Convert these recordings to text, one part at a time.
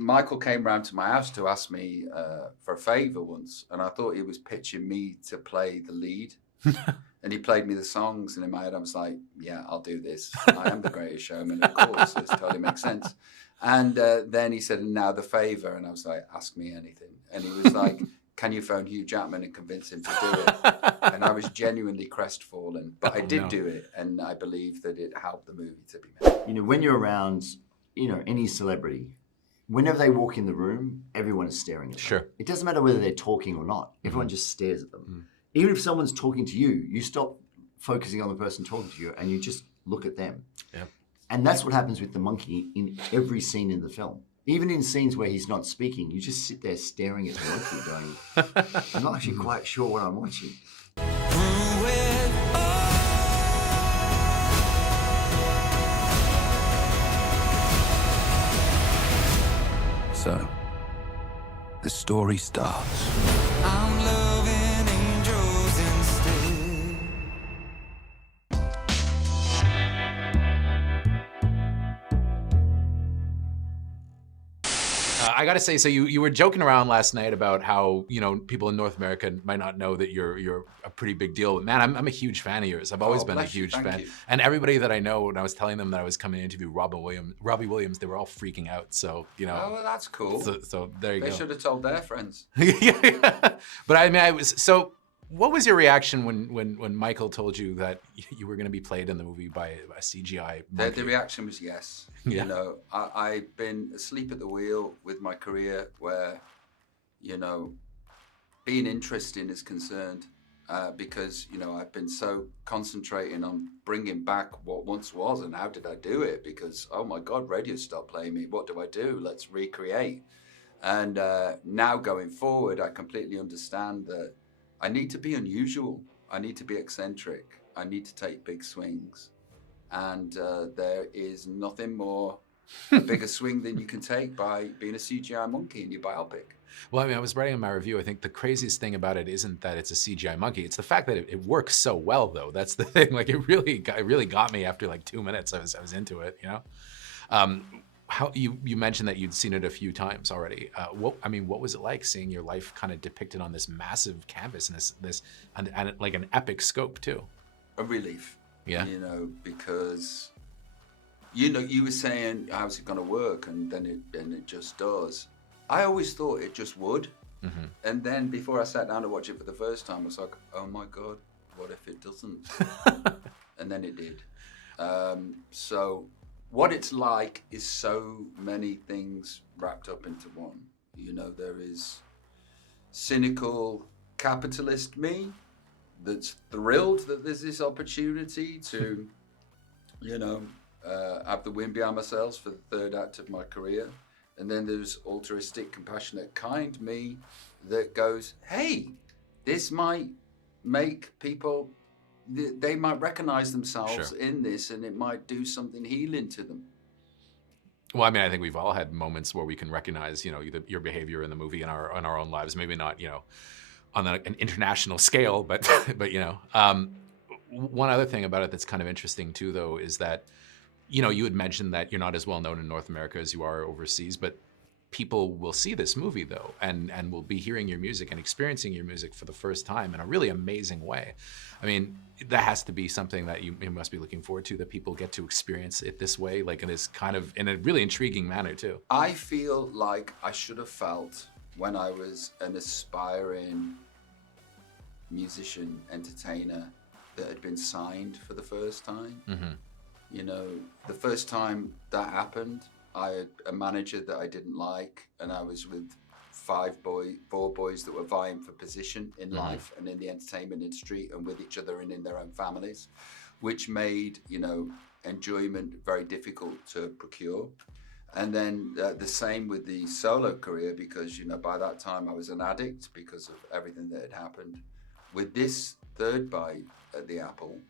Michael came round to my house to ask me for a favour once, and I thought he was pitching me to play the lead. And he played me the songs, and in my head I was like, yeah, I'll do this. I am the greatest showman, of course. This totally makes sense. And then he said, now the favour. And I was like, ask me anything. And he was like, can you phone Hugh Jackman and convince him to do it? And I was genuinely crestfallen. But I did do it, and I believe that it helped the movie to be made. You know, when you're around, you know, any celebrity, whenever they walk in the room, everyone is staring at them. Sure. It doesn't matter whether they're talking or not. Everyone just stares at them. Even if someone's talking to you, you stop focusing on the person talking to you and you just look at them. Yeah. And that's what happens with the monkey in every scene in the film. Even in scenes where he's not speaking, you just sit there staring at the monkey going, I'm not actually quite sure what I'm watching. So, the story starts. I'm loving angels instead. I got to say, so you were joking around last night about how, you know, people in North America might not know that you're a pretty big deal. But man, I'm a huge fan of yours. I've always been a huge fan. And everybody that I know, when I was telling them that I was coming to interview Robbie Williams, they were all freaking out. So, you know. Oh, well, that's cool. So there you go. They should have told their friends. Yeah. But I mean, what was your reaction when Michael told you that you were going to be played in the movie by a CGI monkey? The reaction was yes. Yeah. You know, I've been asleep at the wheel with my career where, you know, being interesting is concerned because, you know, I've been so concentrating on bringing back what once was and how did I do it? Because, oh my God, radio stopped playing me. What do I do? Let's recreate. And now going forward, I completely understand that I need to be unusual. I need to be eccentric. I need to take big swings. And there is nothing more a bigger swing than you can take by being a CGI monkey in your biopic. Well, I mean, I was writing in my review, I think the craziest thing about it isn't that it's a CGI monkey. It's the fact that it works so well, though. That's the thing. Like, it really got me after like 2 minutes. I was into it, you know? How you mentioned that you'd seen it a few times already. What was it like seeing your life kind of depicted on this massive canvas and and like an epic scope too? A relief. Yeah. You know, because, you know, you were saying, how's it going to work? And then it just does. I always thought it just would. Mm-hmm. And then before I sat down to watch it for the first time, I was like, oh my God, what if it doesn't? And then it did. So what it's like is so many things wrapped up into one. You know, there is cynical capitalist me that's thrilled that there's this opportunity to, you know, have the wind behind my sails for the third act of my career. And then there's altruistic, compassionate, kind me that goes, hey, this might make people, they might recognize themselves in this and it might do something healing to them. Well, I mean, I think we've all had moments where we can recognize, you know, your behavior in the movie in our own lives. Maybe not, you know, on an international scale, but you know. One other thing about it that's kind of interesting too, though, is that, you know, you had mentioned that you're not as well known in North America as you are overseas, but people will see this movie though, and will be hearing your music and experiencing your music for the first time in a really amazing way. I mean, that has to be something that you must be looking forward to, that people get to experience it this way, like in this kind of, in a really intriguing manner too. I feel like I should have felt when I was an aspiring musician, entertainer that had been signed for the first time. Mm-hmm. You know, the first time that happened, I had a manager that I didn't like, and I was with four boys that were vying for position in life and in the entertainment industry and with each other and in their own families, which made, you know, enjoyment very difficult to procure. And then the same with the solo career, because, you know, by that time I was an addict because of everything that had happened. With this third bite at the apple,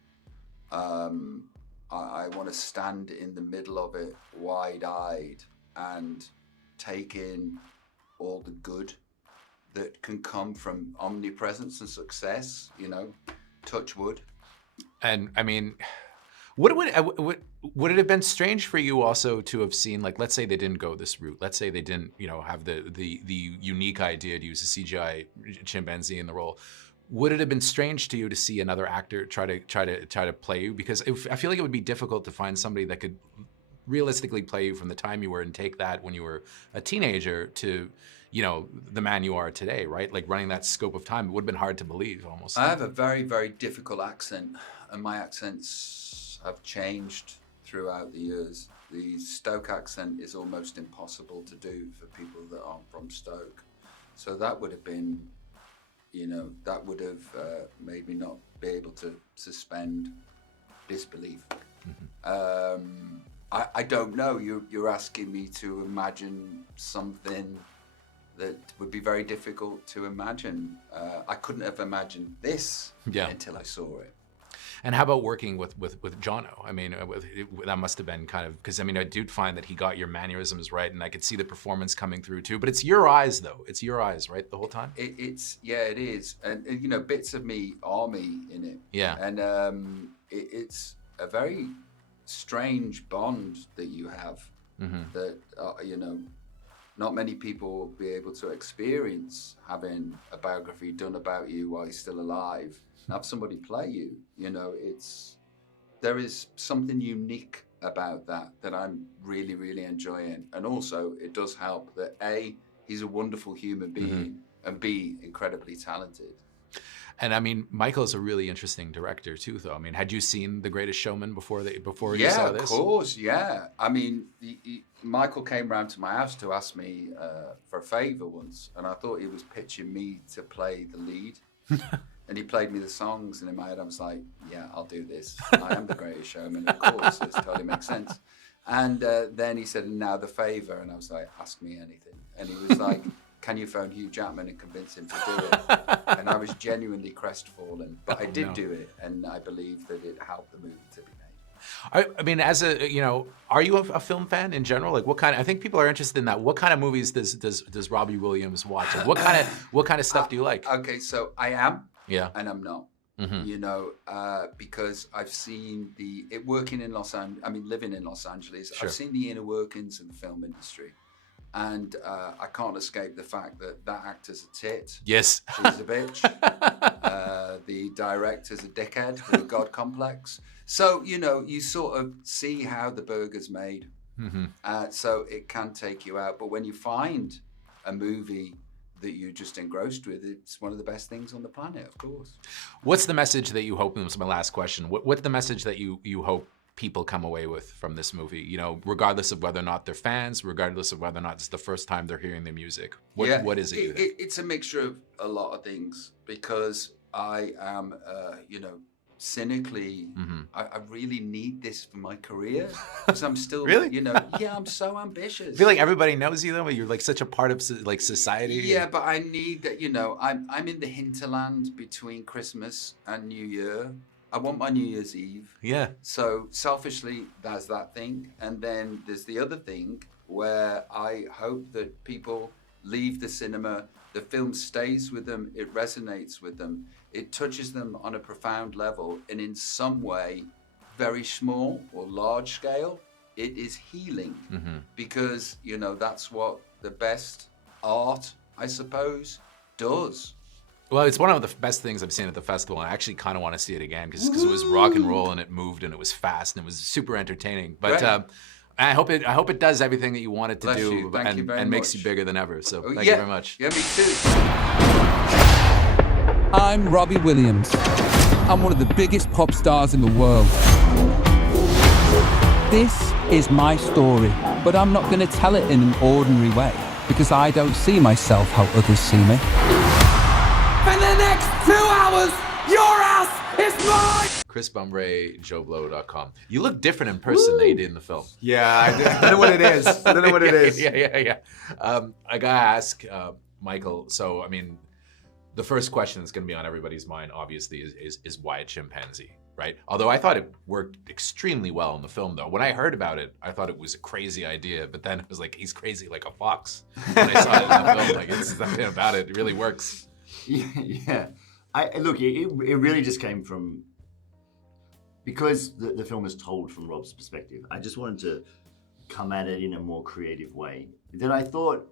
I want to stand in the middle of it wide-eyed and take in all the good that can come from omnipresence and success, you know, touch wood. And I mean, Would it have been strange for you also to have seen, like, let's say they didn't go this route. Let's say they didn't, have the unique idea to use a CGI chimpanzee in the role. Would it have been strange to you to see another actor try to play you? Because I feel like it would be difficult to find somebody that could realistically play you from the time you were and take that when you were a teenager to, the man you are today, right? Like running that scope of time, it would have been hard to believe almost. I have a very, very difficult accent, and my accents have changed throughout the years. The Stoke accent is almost impossible to do for people that aren't from Stoke. So that would have been, that would have made me not be able to suspend disbelief. I don't know. You're asking me to imagine something that would be very difficult to imagine. I couldn't have imagined this until I saw it. And how about working with Jonno? I mean, that must have been kind of, because I do find that he got your mannerisms right, and I could see the performance coming through too. But it's your eyes, though. It's your eyes, right, the whole time. It is, and bits of me are me in it. Yeah. And it's a very strange bond that you have that not many people will be able to experience, having a biography done about you while you're still alive. Have somebody play you, there is something unique about that I'm really, really enjoying. And also it does help that A, he's a wonderful human being, and B, incredibly talented. And Michael's a really interesting director too, though. Had you seen The Greatest Showman before you saw this? Yeah, of course, yeah. Michael came round to my house to ask me for a favor once, and I thought he was pitching me to play the lead. And he played me the songs, and in my head I was like, yeah, I'll do this. I am The Greatest Showman, of course. This totally makes sense. And then he said, now the favor. And I was like, ask me anything. And he was like, can you phone Hugh Jackman and convince him to do it? And I was genuinely crestfallen. But I did do it, and I believe that it helped the movie to be made. Are you a film fan in general? Like, what kind? I think people are interested in that. What kind of movies does Robbie Williams watch? Like, what kind of stuff do you like? Okay, so I am. Yeah. And I'm not, because I've seen living in Los Angeles, Sure. I've seen the inner workings of the film industry. And I can't escape the fact that actor's a tit. Yes. She's a bitch. The director's a dickhead with a God complex. So, you sort of see how the burger's made. So it can take you out. But when you find a movie that you're just engrossed with, it's one of the best things on the planet, of course. What's the message that you hope, and this is my last question, what's the message that you hope people come away with from this movie, regardless of whether or not they're fans, regardless of whether or not it's the first time they're hearing the music? What is it? It's a mixture of a lot of things, because I am, cynically, I really need this for my career, because I'm still, really? I'm so ambitious. I feel like everybody knows you, though. You're like such a part of society. Yeah, but I need that, I'm in the hinterland between Christmas and New Year. I want my New Year's Eve. Yeah. So selfishly, there's that thing. And then there's the other thing where I hope that people leave the cinema, the film stays with them, it resonates with them, it touches them on a profound level, and in some way, very small or large scale, it is healing. Because, that's what the best art, I suppose, does. Well, it's one of the best things I've seen at the festival, and I actually kind of want to see it again, because it was rock and roll, and it moved, and it was fast, and it was super entertaining. But I hope it does everything that you want it to do, and makes you bigger than ever. So thank you very much. Yeah, me too. I'm Robbie Williams. I'm one of the biggest pop stars in the world. This is my story, but I'm not going to tell it in an ordinary way, because I don't see myself how others see me. For the next 2 hours, your ass is mine! Chris Bumray, JoBlo.com. You look different in person than you did in the film. Yeah, I don't know what it is. I don't know what it is. Yeah. I gotta ask, Michael, so, the first question that's gonna be on everybody's mind, obviously, is why a chimpanzee, right? Although I thought it worked extremely well in the film, though. When I heard about it, I thought it was a crazy idea, but then it was like, he's crazy like a fox. When I saw it in the film, it's something about it. It really works. Yeah. Look, it really just came from, because the film is told from Rob's perspective, I just wanted to come at it in a more creative way that I thought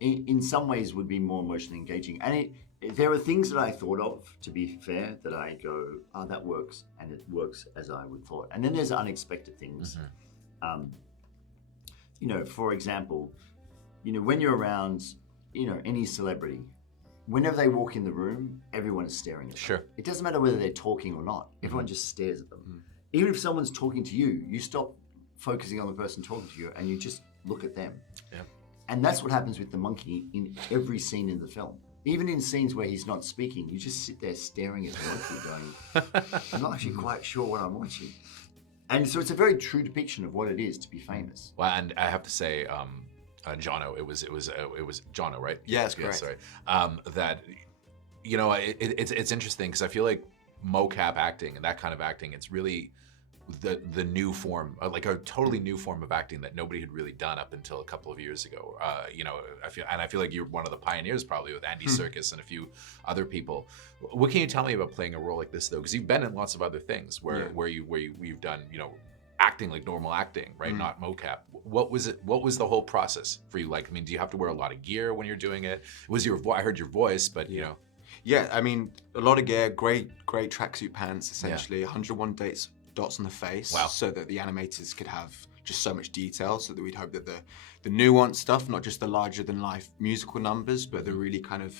in some ways would be more emotionally engaging. And there are things that I thought of, to be fair, that I go, oh, that works, and it works as I would thought. And then there's unexpected things. You know, for example, you know, when you're around, you know, any celebrity, whenever they walk in the room, everyone is staring at them. Sure. It doesn't matter whether they're talking or not. Everyone just stares at them. Even if someone's talking to you, you stop focusing on the person talking to you and you just look at them. Yeah. And that's what happens with the monkey in every scene in the film. Even in scenes where he's not speaking, you just sit there staring at the monkey going, I'm not actually quite sure what I'm watching. And so it's a very true depiction of what it is to be famous. Well, and I have to say, Jonno, it was Jonno, right? Yeah, that's correct. Sorry. That, you know, it's interesting because I feel like mocap acting and that kind of acting, it's really the new form, like a totally new form of acting that nobody had really done up until a couple of years ago. You know, I feel like you're one of the pioneers probably with Andy Serkis and a few other people. What can you tell me about playing a role like this though? Because you've been in lots of other things where you've done, you know, acting like normal acting, right? Not mocap. What was it? What was the whole process for you like? I mean, do you have to wear a lot of gear when you're doing it? I heard your voice, but you know. Yeah, I mean, a lot of gear, great tracksuit pants, essentially, 101 dots on the face, so that the animators could have just so much detail, so that we'd hope that the nuanced stuff, not just the larger than life musical numbers, but the really kind of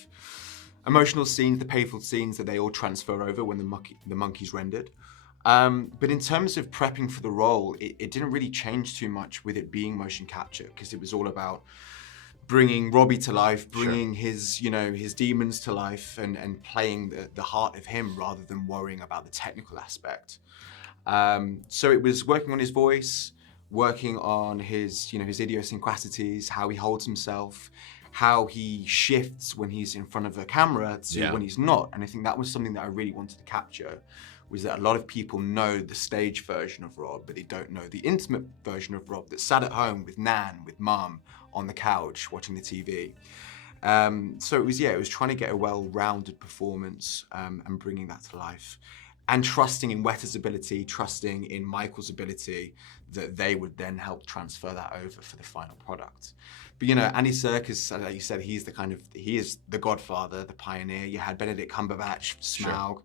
emotional scenes, the painful scenes, that they all transfer over when the monkey's rendered. But in terms of prepping for the role, it didn't really change too much with it being motion capture, because it was all about bringing Robbie to life, bringing his, you know, his demons to life, and playing the heart of him rather than worrying about the technical aspect. So it was working on his voice, working on his, you know, his idiosyncrasies, how he holds himself, how he shifts when he's in front of a camera to when he's not. And I think that was something that I really wanted to capture, was that a lot of people know the stage version of Rob, but they don't know the intimate version of Rob that sat at home with Nan, with Mum, on the couch watching the TV. So it was trying to get a well-rounded performance and bringing that to life. And trusting in Weta's ability, trusting in Michael's ability, that they would then help transfer that over for the final product. But you know, Andy Serkis, like you said, he is the godfather, the pioneer. You had Benedict Cumberbatch, Smaug.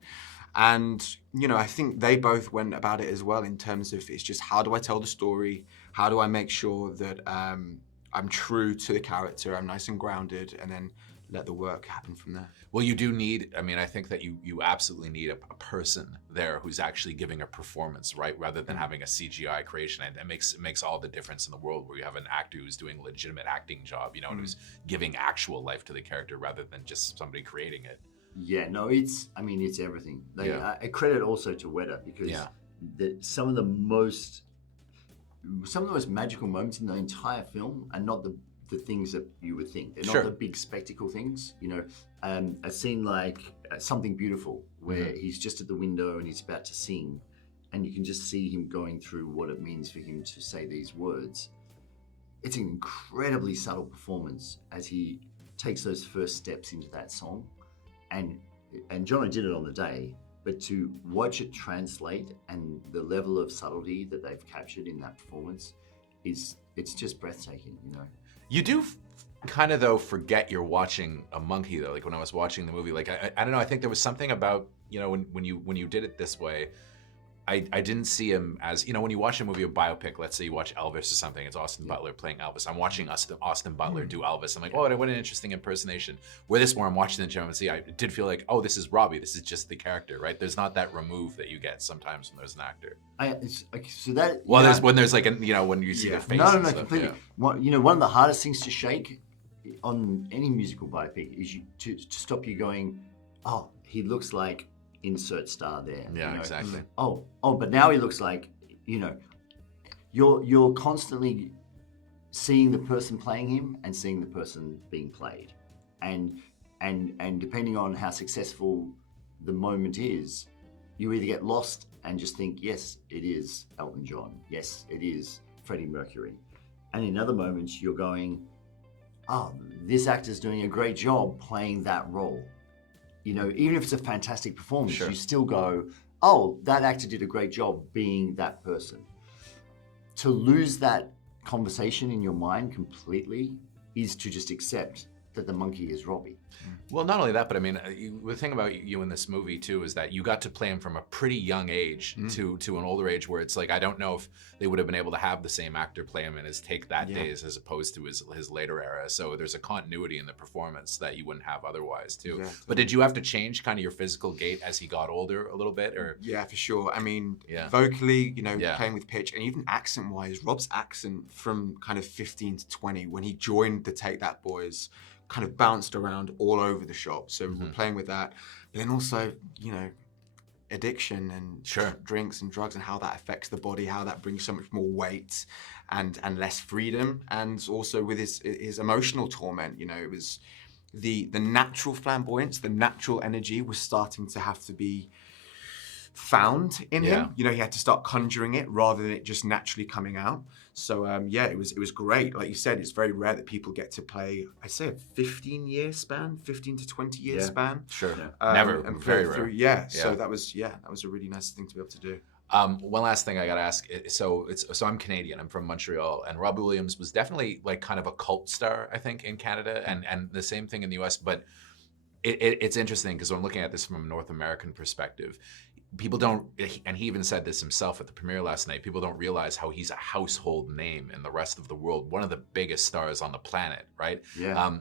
And, you know, I think they both went about it as well in terms of, it's just, how do I tell the story? How do I make sure that I'm true to the character, I'm nice and grounded, and then let the work happen from there. Well, you do need, I mean, I think that you absolutely need a person there who's actually giving a performance, right? Rather than having a CGI creation. And it makes all the difference in the world, where you have an actor who's doing a legitimate acting job, you know, and who's giving actual life to the character rather than just somebody creating it. Yeah, no, it's everything. Like, I credit also to Weta, because some of the most magical moments in the entire film are not the things that you would think. They're not the big spectacle things. You know, a scene like Something Beautiful, where he's just at the window and he's about to sing, and you can just see him going through what it means for him to say these words. It's an incredibly subtle performance as he takes those first steps into that song. And Jonno did it on the day, but to watch it translate and the level of subtlety that they've captured in that performance it's just breathtaking, you know. You do kind of, though, forget you're watching a monkey, though. Like when I was watching the movie, like I don't know, I think there was something about, you know, when you did it this way, I didn't see him as, you know, when you watch a movie, a biopic, let's say you watch Elvis or something, it's Austin Butler playing Elvis. I'm watching Austin Butler do Elvis. I'm like, oh, what an interesting impersonation. Where this more, I'm watching the gentleman, see, I did feel like, oh, this is Robbie. This is just the character, right? There's not that remove that you get sometimes when there's an actor. When there's like, when you see their face. No, completely. Yeah. One of the hardest things to shake on any musical biopic is to stop you going, oh, he looks like insert star there. Yeah, exactly. Oh, but now he looks like, you know, you're constantly seeing the person playing him and seeing the person being played. And depending on how successful the moment is, you either get lost and just think, yes, it is Elton John. Yes, it is Freddie Mercury. And in other moments, you're going, oh, this actor's doing a great job playing that role. You know, even if it's a fantastic performance, you still go, oh, that actor did a great job being that person. To lose that conversation in your mind completely is to just accept that the monkey is Robbie. Well, not only that, but I mean, the thing about you in this movie too is that you got to play him from a pretty young age to an older age, where it's like, I don't know if they would have been able to have the same actor play him in his Take That days as opposed to his later era. So there's a continuity in the performance that you wouldn't have otherwise too. Yeah. But did you have to change kind of your physical gait as he got older a little bit, or? Yeah, for sure. I mean, vocally, playing with pitch, and even accent-wise, Rob's accent from kind of 15 to 20, when he joined the Take That Boys, kind of bounced around all over the shop. So we're playing with that. But then also, addiction and drinks and drugs and how that affects the body, how that brings so much more weight and less freedom. And also with his emotional torment, it was the natural flamboyance, the natural energy was starting to have to be found in him. He had to start conjuring it rather than it just naturally coming out. So it was great. Like you said, it's very rare that people get to play, I say, a 15 to 20 year span. Sure. Never. And very rare. So that was a really nice thing to be able to do. One last thing I got to ask. So I'm Canadian. I'm from Montreal, and Robbie Williams was definitely like kind of a cult star, I think, in Canada, and the same thing in the US. But it's interesting because I'm looking at this from a North American perspective. People don't, and he even said this himself at the premiere last night, people don't realize how he's a household name in the rest of the world, one of the biggest stars on the planet, right? Yeah.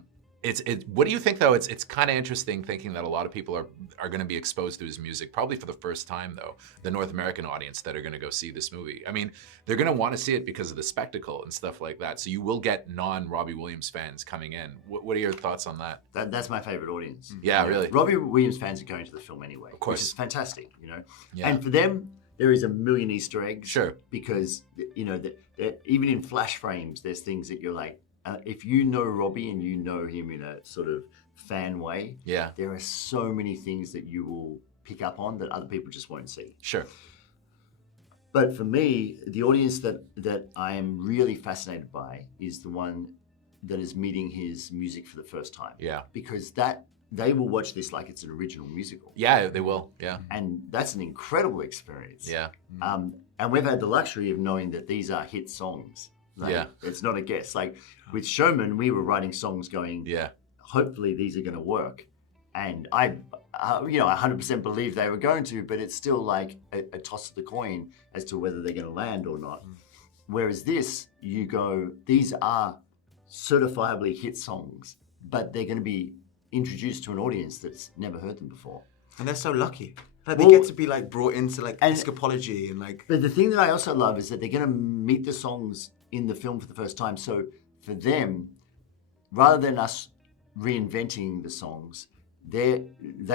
What do you think, though? It's kind of interesting thinking that a lot of people are going to be exposed to his music, probably for the first time, though, the North American audience that are going to go see this movie. I mean, they're going to want to see it because of the spectacle and stuff like that. So you will get non-Robbie Williams fans coming in. What are your thoughts on that? That's my favorite audience. Yeah, really. Robbie Williams fans are going to the film anyway, of course, which is fantastic, Yeah. And for them, there is a million Easter eggs. Sure. Because, that even in flash frames, there's things that you're like, if you know Robbie and you know him in a sort of fan way, there are so many things that you will pick up on that other people just won't see. Sure. But for me, the audience that I am really fascinated by is the one that is meeting his music for the first time. Yeah. Because they will watch this like it's an original musical. Yeah, they will. Yeah. And that's an incredible experience. Yeah. And we've had the luxury of knowing that these are hit songs. It's not a guess. Like with Showman, we were writing songs going, hopefully these are going to work. And I 100% believe they were going to, but it's still like a toss of the coin as to whether they're going to land or not. Whereas this, you go, these are certifiably hit songs, but they're going to be introduced to an audience that's never heard them before. And they're so lucky. Like they get to be like brought into like escapology and like. But the thing that I also love is that they're going to meet the songs in the film for the first time. So for them, rather than us reinventing the songs, they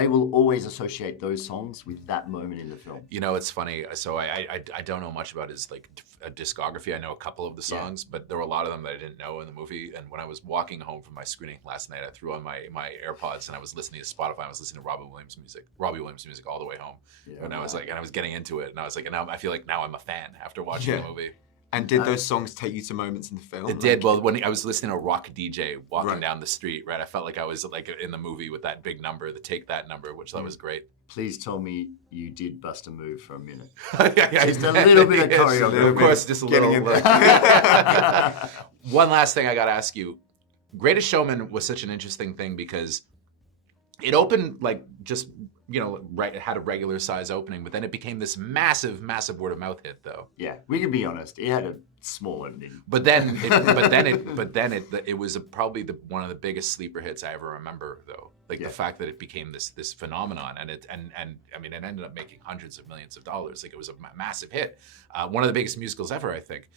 will always associate those songs with that moment in the film. It's funny. So I don't know much about his like discography. I know a couple of the songs, but there were a lot of them that I didn't know in the movie. And when I was walking home from my screening last night, I threw on my AirPods and I was listening to Spotify. I was listening to Robbie Williams music all the way home. And I was like, and I was getting into it, and I was like, and now I feel like now I'm a fan after watching the movie. And did those songs take you to moments in the film? It did. Well, when I was listening to a rock DJ walking down the street, right, I felt like I was like in the movie with that big number, the Take That number, which that was great. Please tell me you did bust a move for a minute. Just a little bit of choreography. Of course, just a little. One last thing I got to ask you. Greatest Showman was such an interesting thing because it opened like just, it had a regular size opening, but then it became this massive, massive word of mouth hit, though. Yeah, we can be honest. It had a small ending. But then it was probably one of the biggest sleeper hits I ever remember, though. Like the fact that it became this phenomenon, and it ended up making hundreds of millions of dollars. Like it was a massive hit, one of the biggest musicals ever, I think.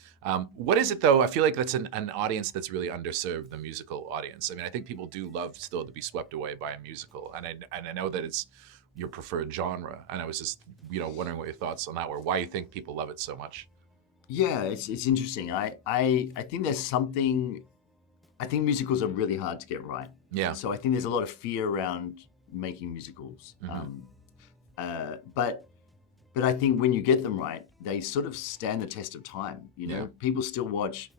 What is it though? I feel like that's an audience that's really underserved, the musical audience. I mean, I think people do love still to be swept away by a musical, and I know that it's your preferred genre, and I was just wondering what your thoughts on that were. Why you think people love it so much? Yeah, it's interesting. I think there's something. I think musicals are really hard to get right. Yeah. So I think there's a lot of fear around making musicals. But I think when you get them right, they sort of stand the test of time. People still watch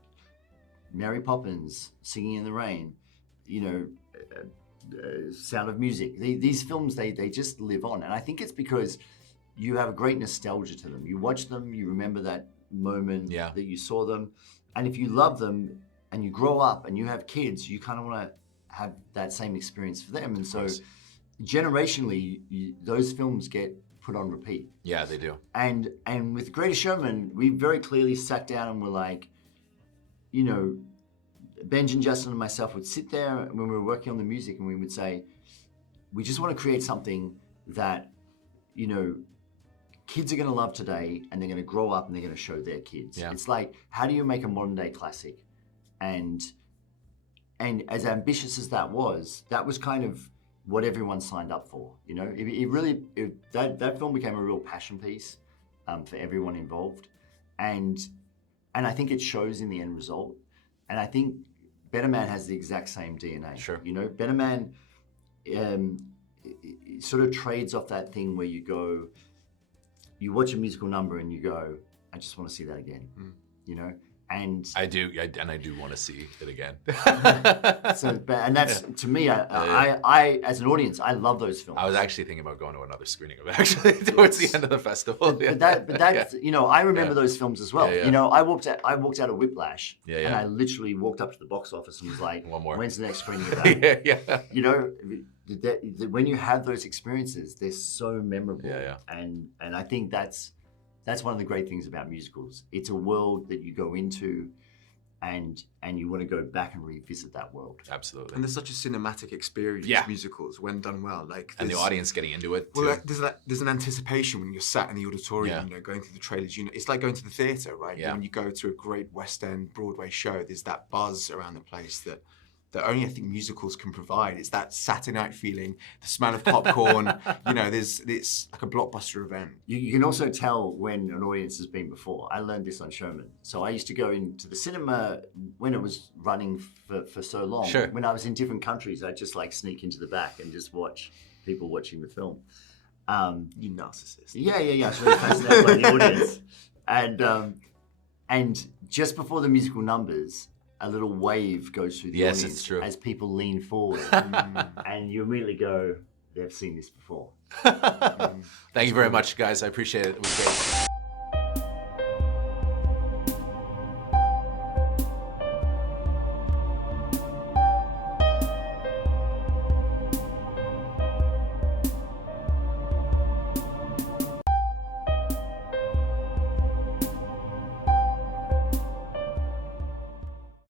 Mary Poppins, Singing in the Rain, Sound of Music. These films, they just live on. And I think it's because you have a great nostalgia to them. You watch them, you remember that moment that you saw them, and if you love them and you grow up and you have kids, you kind of want to have that same experience for them. And so generationally, those films get put on repeat. Yeah, they do. And with Greatest Showman, we very clearly sat down and were like, you know, Benj and Justin and myself would sit there when we were working on the music and we would say, we just want to create something that, you know, kids are going to love today, and they're going to grow up and they're going to show their kids. Yeah. It's like, how do you make a modern day classic? And as ambitious as that was kind of what everyone signed up for. You know, that film became a real passion piece for everyone involved, and I think it shows in the end result. And I think Better Man has the exact same DNA. Sure. You know, Better Man it sort of trades off that thing where you watch a musical number and you go, I just want to see that again. You know, and I do want to see it again. And that's to me, I as an audience, I love those films. I was actually thinking about going to another screening of it actually towards the end of the festival. But that's you know, I remember those films as well. You know, I walked out of Whiplash, and I literally walked up to the box office and was like, one more. When's the next screening of that? You know, when you have those experiences, they're so memorable. And I think that's one of the great things about musicals. It's a world that you go into and you want to go back and revisit that world. Absolutely. And there's such a cinematic experience, musicals, when done well. And the audience getting into it, too. Well, there's an anticipation when you're sat in the auditorium, you know, going through the trailers. You know, it's like going to the theatre, right? When you go to a great West End Broadway show, there's that buzz around the place that only I think musicals can provide. It's that Saturday night feeling, the smell of popcorn. You know, it's like a blockbuster event. You can also tell when an audience has been before. I learned this on Showman. So I used to go into the cinema when it was running for so long. Sure. When I was in different countries, I'd just like sneak into the back and just watch people watching the film. You narcissist. Yeah. I was really fascinated by the audience. And just before the musical numbers, a little wave goes through the audience it's true. As people lean forward. And you immediately go, they've seen this before. Thank you very much, guys. I appreciate it. It was great.